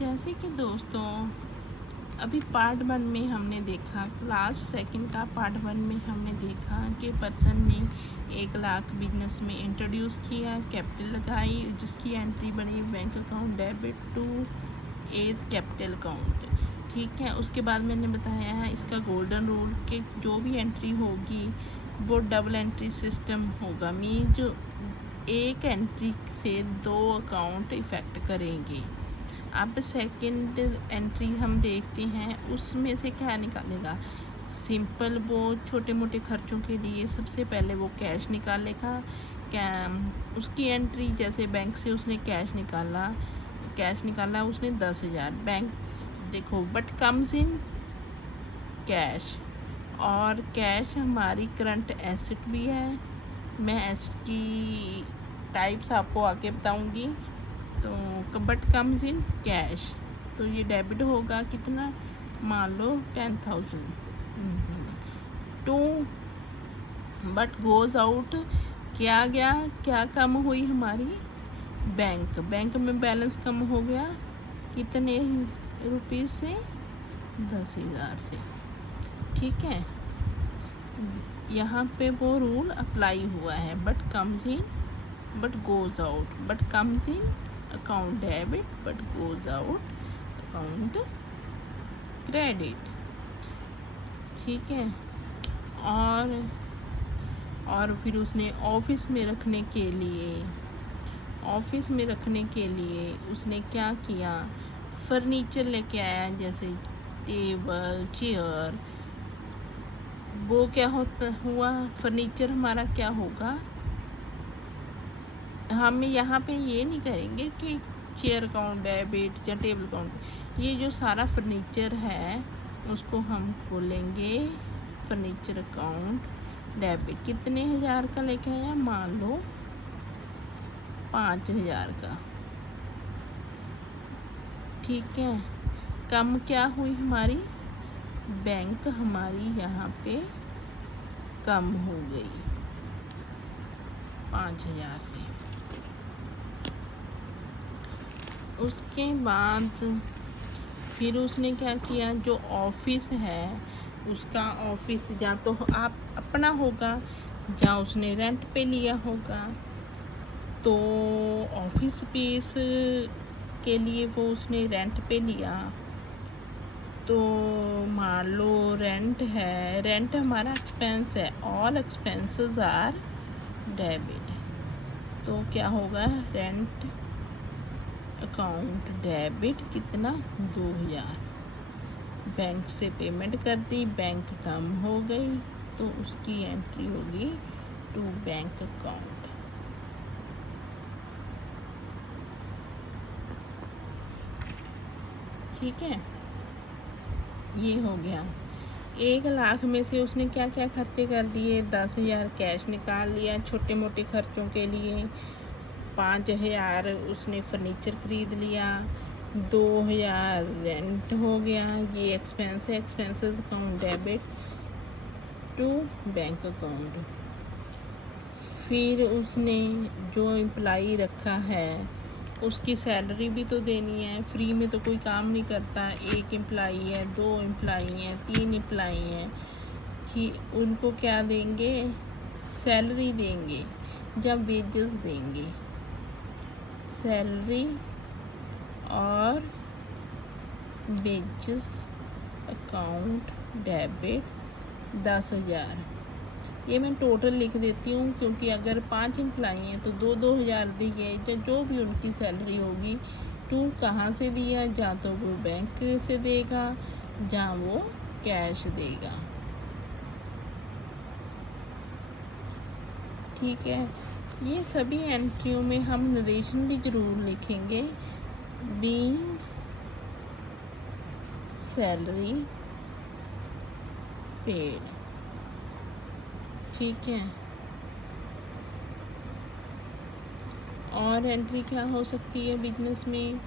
जैसे कि दोस्तों अभी पार्ट 1 में हमने देखा, क्लास सेकंड का पार्ट 1 में हमने देखा कि पर्सन ने 1 लाख बिजनेस में इंट्रोड्यूस किया, कैपिटल लगाई, जिसकी एंट्री बनी bank account debit to as capital account. ठीक है, उसके बाद मैंने बताया है इसका गोल्डन रूल कि जो भी एंट्री होगी वो डबल एंट्री सिस्टम होगा, मीन जो एक एंट्री से 2 अकाउंट इफ़ेक्ट करेंगे। अब सेकंड एंट्री हम देखते हैं, उसमें से क्या निकालेगा। सिंपल वो छोटे मोटे खर्चों के लिए सबसे पहले वो कैश निकालेगा। उसकी एंट्री जैसे बैंक से उसने कैश निकाला उसने 10,000, बैंक देखो बट कम्स इन कैश, और कैश हमारी करंट एसेट भी है। मैं एसेट की टाइप्स आपको आगे बताऊंगी। तो बट कम्स इन कैश, तो ये डेबिट होगा कितना, मान लो 10,000 टू, बट गोज आउट क्या गया, क्या कम हुई हमारी बैंक में बैलेंस कम हो गया कितने रुपीज़ से, 10,000 से। ठीक है, यहाँ पे वो रूल अप्लाई हुआ है, but comes in but goes out, but comes in account debit but goes out account credit. ठीक है, और फिर उसने ऑफिस में रखने के लिए उसने क्या किया, फर्नीचर लेके आया, जैसे टेबल चेयर। वो क्या हुआ, फर्नीचर हमारा क्या होगा। हम यहाँ पे ये नहीं करेंगे कि चेयर अकाउंट डेबिट या टेबल अकाउंट, ये जो सारा फर्नीचर है उसको हम खोलेंगे फर्नीचर अकाउंट डेबिट। कितने हज़ार का लेके आया, मान लो 5,000 का। ठीक है, कम क्या हुई हमारी बैंक, हमारी यहाँ पे कम हो गई 5,000 से। उसके बाद फिर उसने क्या किया, जो ऑफिस है उसका ऑफिस या तो आप अपना होगा या उसने रेंट पे लिया होगा। तो ऑफिस स्पेस के लिए वो उसने रेंट पे लिया, तो मान लो रेंट है, रेंट हमारा एक्सपेंस है, ऑल एक्सपेंसेस आर डेबिट। तो क्या होगा, रेंट अकाउंट डेबिट कितना, 2,000। बैंक से पेमेंट कर दी, बैंक कम हो गई, तो उसकी एंट्री होगी टू बैंक अकाउंट। ठीक है, ये हो गया। 1 लाख में से उसने क्या क्या खर्चे कर दिए, 10,000 कैश निकाल लिया छोटे मोटे खर्चों के लिए, 5,000 उसने फर्नीचर खरीद लिया, 2,000 रेंट हो गया, ये एक्सपेंस है, expenses account debit to bank account. फिर उसने जो एम्प्लाई रखा है उसकी सैलरी भी तो देनी है, फ्री में तो कोई काम नहीं करता। 1 एम्प्लाई है, 2 एम्प्लाई हैं, 3 एम्प्लाई हैं, कि उनको क्या देंगे, सैलरी देंगे जब वेजेस देंगे, सैलरी और वेजेस अकाउंट डेबिट 10,000। ये मैं टोटल लिख देती हूँ, क्योंकि अगर 5 एम्प्लाई हैं तो 2-2 हज़ार दिए, या जो भी उनकी सैलरी होगी। टू कहाँ से दिया, या तो वो बैंक से देगा या वो कैश देगा। ठीक है, ये सभी एंट्रियों में हम नरेशन भी ज़रूर लिखेंगे, बीइंग सैलरी पेड। ठीक है, और एंट्री क्या हो सकती है बिजनेस में,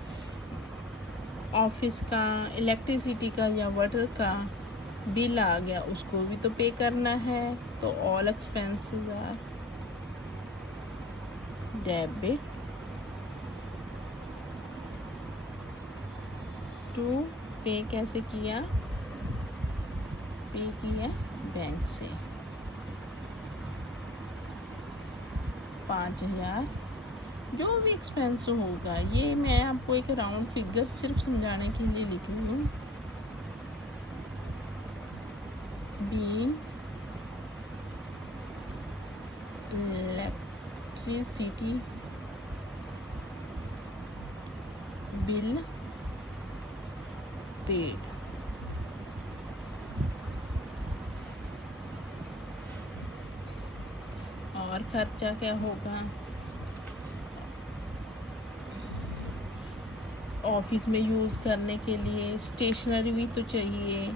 ऑफिस का, इलेक्ट्रिसिटी का या वाटर का बिल आ गया, उसको भी तो पे करना है, तो all expenses are debit to pay कैसे किया, पे किया बैंक से 5,000। जो भी एक्सपेंस होगा, ये मैं आपको एक राउंड फिगर सिर्फ समझाने के लिए लिख रही हूँ। B electricity bill paid. और खर्चा क्या होगा, ऑफिस में यूज़ करने के लिए स्टेशनरी भी तो चाहिए,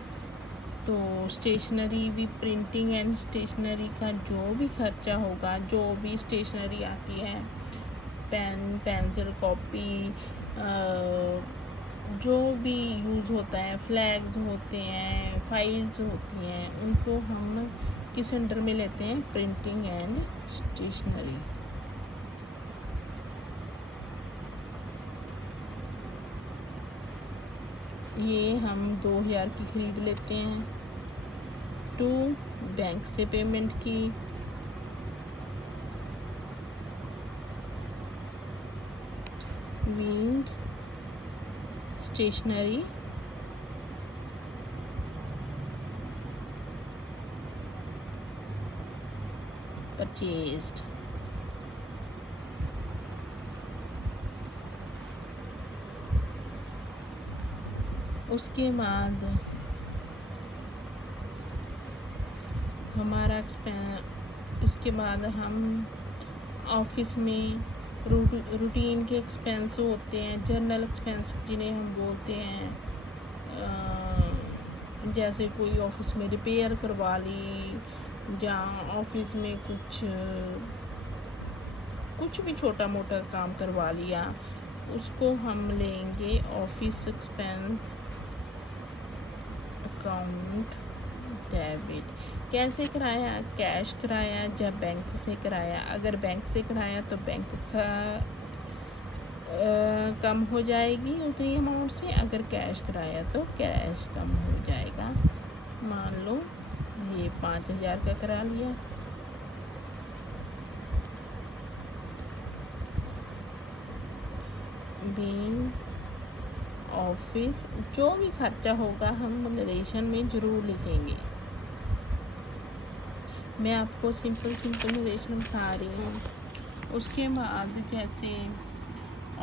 तो स्टेशनरी भी, प्रिंटिंग एंड स्टेशनरी का जो भी खर्चा होगा, जो भी स्टेशनरी आती है, पेन, पेंसिल, कॉपी, जो भी यूज़ होता है, फ्लैग्स होते हैं, फाइल्स होती हैं, उनको हम किस अंडर में लेते हैं, प्रिंटिंग एंड स्टेशनरी। ये हम 2,000 की ख़रीद लेते हैं। 2 बैंक से पेमेंट की, विंग स्टेशनरी परचेज्ड। उसके बाद हमारा इसके बाद हम ऑफिस में रूटीन के एक्सपेंस होते हैं, जर्नल एक्सपेंस जिन्हें हम बोलते हैं। जैसे कोई ऑफिस में रिपेयर करवा ली, या ऑफिस में कुछ भी छोटा मोटा काम करवा लिया, उसको हम लेंगे ऑफिस एक्सपेंस अकाउंट डेबिट। कैसे कराया, कैश कराया या बैंक से कराया। अगर बैंक से कराया तो बैंक का कम हो जाएगी उतनी अमाउंट से, अगर कैश कराया तो कैश कम हो जाएगा। मान लो ये 5,000 का करा लिया, बिल, ऑफिस, जो भी खर्चा होगा हम नरेशन में ज़रूर लिखेंगे। मैं आपको सिंपल नरेशन बता रही हूँ। उसके बाद जैसे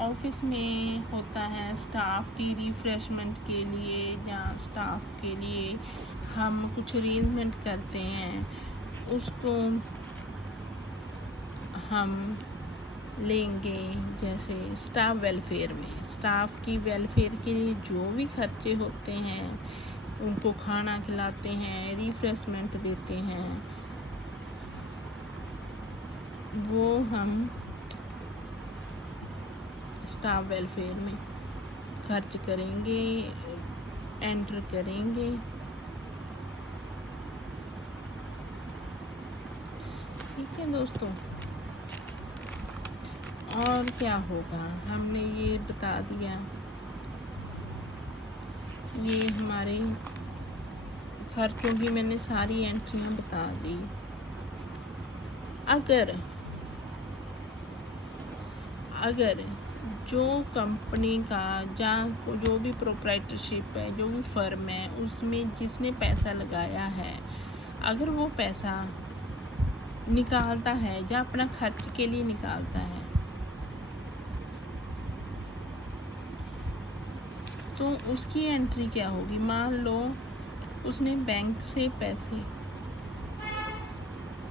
ऑफिस में होता है स्टाफ की रिफ्रेशमेंट के लिए, या स्टाफ के लिए हम कुछ अरेंजमेंट करते हैं, उसको हम लेंगे। जैसे स्टाफ वेलफेयर में, स्टाफ की वेलफेयर के लिए जो भी खर्चे होते हैं, उनको खाना खिलाते हैं, रिफ्रेशमेंट देते हैं, वो हम स्टाफ वेलफेयर में खर्च करेंगे, एंटर करेंगे। ठीक है दोस्तों, और क्या होगा हमने ये बता दिया। ये हमारे खर्चों की मैंने सारी एंट्रियां बता दी। अगर जो कंपनी का जो भी प्रोप्राइटरशिप है, जो भी फर्म है, उसमें जिसने पैसा लगाया है, अगर वो पैसा निकालता है या अपना खर्च के लिए निकालता है, तो उसकी एंट्री क्या होगी। मान लो उसने बैंक से पैसे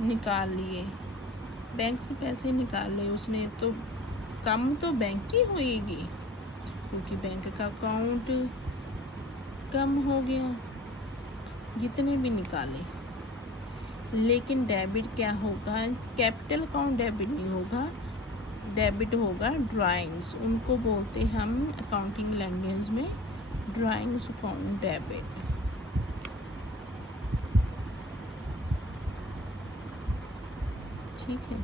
निकाल लिए, उसने, तो कम तो बैंक की होएगी, क्योंकि बैंक का अकाउंट कम हो गया जितने भी निकाले। लेकिन डेबिट क्या होगा, कैपिटल अकाउंट डेबिट नहीं होगा, डेबिट होगा ड्राइंग्स, उनको बोलते हम अकाउंटिंग लैंग्वेज में ड्राइंग्स अकाउंट डेबिट। ठीक है।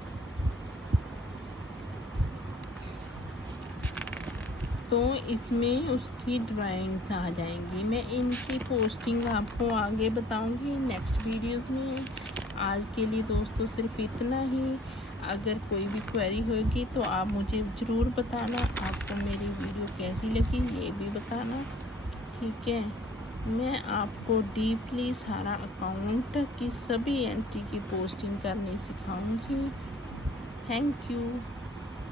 तो इसमें उसकी ड्राइंग्स आ जाएंगी। मैं इनकी पोस्टिंग आपको आगे बताऊंगी नेक्स्ट वीडियोस में। आज के लिए दोस्तों सिर्फ इतना ही। अगर कोई भी क्वेरी होगी तो आप मुझे ज़रूर बताना। आपको मेरी वीडियो कैसी लगी ये भी बताना, ठीक है। मैं आपको डीपली सारा अकाउंट की सभी एंट्री की पोस्टिंग करनी सिखाऊंगी। Thank you.